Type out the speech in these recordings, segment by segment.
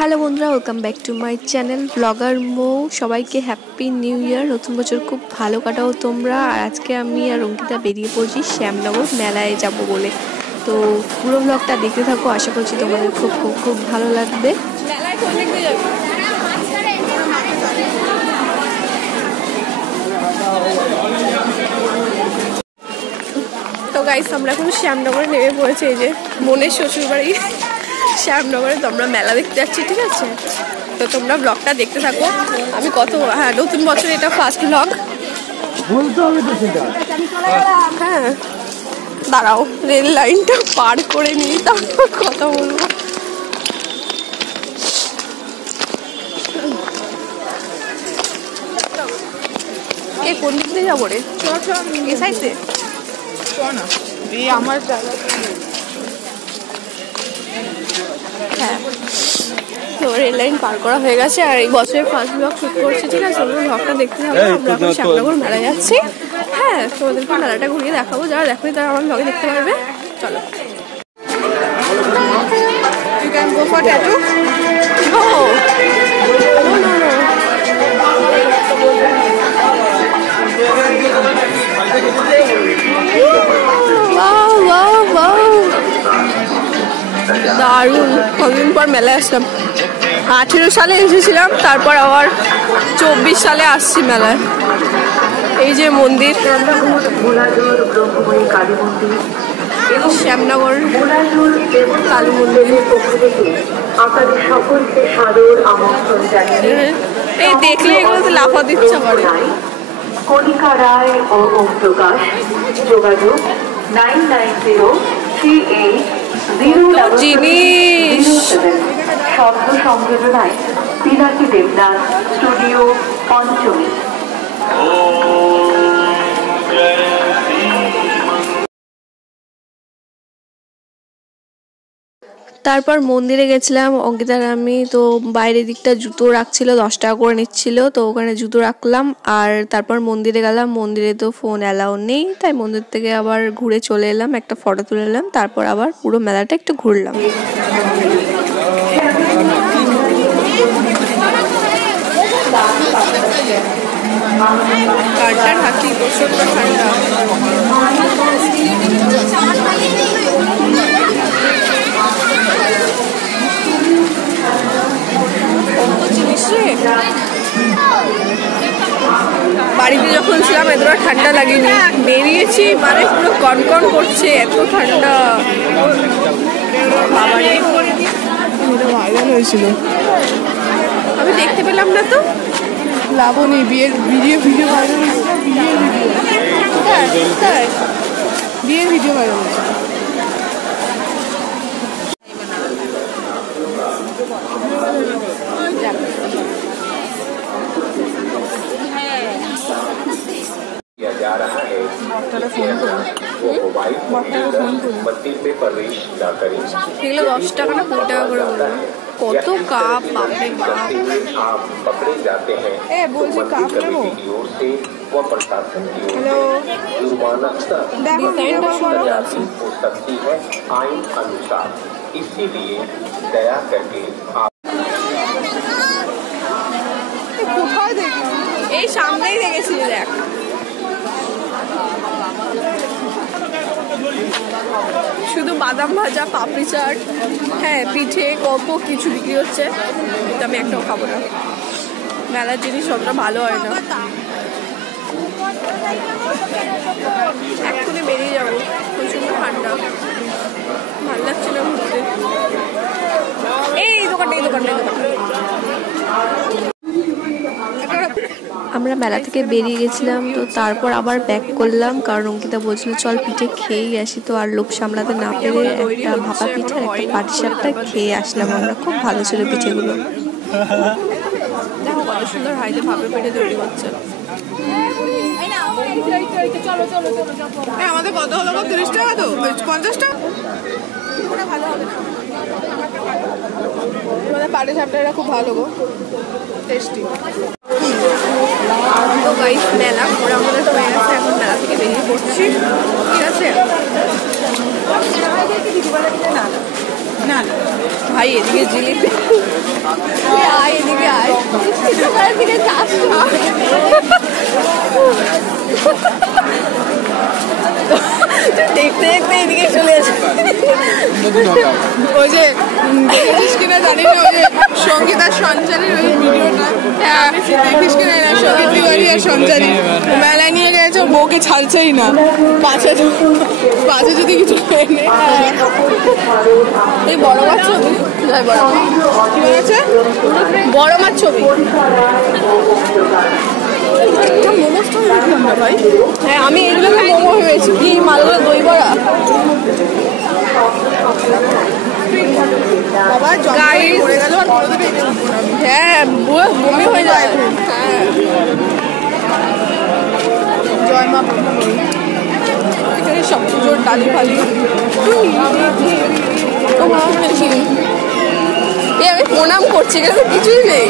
Hello বন্ধুরা, welcome back to my channel blogger Mou. সবাইকে happy new year. নতুন বছর খুব ভালো কাটাও তোমরা। আর আজকে আমি আর অঙ্কিতা বেরিয়ে পড়ছি শ্যামনগর মেলায় যাব বলে। তো পুরো ব্লগটা দেখতে থাকো, আশা করছি তোমাদের খুব খুব খুব ভালো লাগবে। তো গাইস, আমরা এখন শ্যামনগরে নেমে পড়েছি। এই যে মনের শ্বশুরবাড়ি শ্যামনগরে, তো আমরা মেলা দেখতে যাচ্ছি, ঠিক আছে? তো তোমরা ব্লগটা দেখতে থাকো। আমি নতুন বছর এটা ফার্স্ট ব্লগ। হ্যাঁ, দাঁড়াও, রেল লাইনটা পার করে নিই, তারপর কথা বলবো। এ কোন দিক দিয়ে যাবো রে? এ সাইডে না, এই আমার জায়গা। হ্যাঁ, তো রেল লাইন পার করা হয়ে গেছে। আর এই বছরের ফার্স্ট ব্লগ শুট করছি, ঠিক আছে? তোমরা ব্লগটা দেখতে থাকো। আমরা এখন শ্যামনগর মেলা যাচ্ছি। হ্যাঁ, তোমাদেরকে মেলাটা ঘুরিয়ে দেখাবো। যারা দেখোনি তারা আমার ব্লগে দেখতে পারবে। চলো। You can go for tattoo? No. দারুণ, কতদিন পর মেলায় আসলাম। 18 সালে এসেছিলাম, তারপর আবার 24 সালে আসছি মেলায়। এই যে মন্দির, শ্যামনগর কালী মন্দির। এই দেখলে এগুলো তো লাফাতে ইচ্ছা করে। কণিকা রায় ও ওম প্রকাশ, যোগাযোগ 9903807 শব্দ সংযোজনায় পিনাকি দেবনাথ, স্টুডিও পঞ্চমী। তারপর মন্দিরে গেছিলাম অঙ্কিতার আমি। তো বাইরের দিকটা জুতো রাখছিল, 10 টাকা করে নিচ্ছিল, তো ওখানে জুতো রাখলাম। আর তারপর মন্দিরে গেলাম। মন্দিরে তো ফোন অ্যালাউ নেই, তাই মন্দির থেকে আবার ঘুরে চলে এলাম, একটা ফটো তুলে এলাম। তারপর আবার পুরো মেলাটা একটু ঘুরলাম। প্রচন্ড ঠান্ডা। বাড়িতে যখন ছিলাম এতটা ঠান্ডা লাগেনি, বেরিয়েছি মানে পুরো কনকন করছে, এত ঠান্ডা। ভাইরাল হয়েছিল, আমি দেখতে পেলাম না তো। লাবণী বিয়ের ভিডিও ভাইরাল হয়েছিল, বিয়ের ভিডিও ভাইরাল হয়েছিল। এগুলো 10 টাকা না 20 টাকা করে বলবো। কত কাপ, বাপরে বাপ। বলছি কাপ নেবো। হ্যালো, ডিজাইনটা সুন্দর আছে। কোথায় দেখলাম? এই সামনেই দেখেছি, দেখ। শুধু বাদাম ভাজা, পাপড়ি চাট, হ্যাঁ পিঠে, কত কিছু বিক্রি হচ্ছে, কিন্তু আমি একটাও খাবো না। মেলার জিনিস সবটা ভালো হয় না। এক্ষুনি বেরিয়ে যাবো, প্রচন্ড ঠান্ডা, ভালো লাগছে না ঘুরতে। এই দোকানটা। আমরা মেলা থেকে বেরিয়ে গেছিলাম, তো তারপর আবার ব্যাক করলাম, কারণ অঙ্কিতা বলছিল চল পিঠে খেয়েই আসি। তো আর লোভ সামলাতে না পেরে একটা ভাপা পিঠে আর একটা পাটিসাপটা খেয়ে আসলাম আমরা। খুব ভালো ছিল পিঠেগুলো। দেখো কত সুন্দর হাইতে ভাপের পিঠে তৈরি করছে। আমাদের কত হলো? 30 টাকা, তো 50 টাকা। ভালো হবে না, আমাদের পাটিসাপটা এটা খুব ভালো গো, টেস্টি। তো গাইস, মেলা ঘোরা আমাদের হয়ে গেছে, এখন মেলা থেকে বেরিয়ে পড়ছি, ঠিক আছে? ভাই এদিকে জিলিপি আয় এদিকে আয়, দিকে যাস না। দেখতে দেখতে এদিকে চলে আসে। ওই যে দেখিস কিনা জানি না, ওই যে সঙ্গীত আর সঞ্চারীর ওই ভিডিওটা দেখিস কিনা না, সঙ্গীত তিওয়ারি আর সঞ্চারী মেলায় নিয়ে গেছে, বউকে ছাড়ছেই না, পাশে যদি কিছু এনে। এই বড় মাছ ছবি, কি হয়েছে? বড় মাছ ছবি। ভাই হ্যাঁ আমি এগুলোকে মোমো ভেবেছি। কি মালগুলো দই বড়া, বাবা জগাই পড়ে গেল আর বড় দেবে। হ্যাঁ বমি হয়ে যায়। হ্যাঁ জয় মা, এখানে সব পুজোর ডালি ফালি। আমি প্রণাম করছি, এখানে তো কিছুই নেই।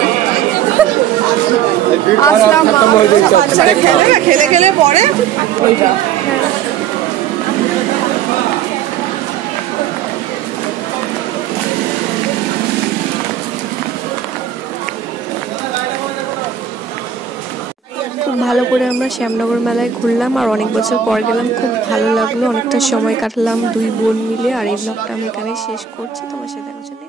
আসলাম বাচ্চারা খেলে না, খেলে খেলে পরে ওইটা। খুব ভালো করে আমরা শ্যামনগর মেলায় ঘুরলাম আর অনেক বছর পর গেলাম, খুব ভালো লাগলো, অনেকটা সময় কাটলাম দুই বোন মিলে। আর এই ব্লগটা আমি এখানে শেষ করছি, তোমার সাথে দেখা হচ্ছে।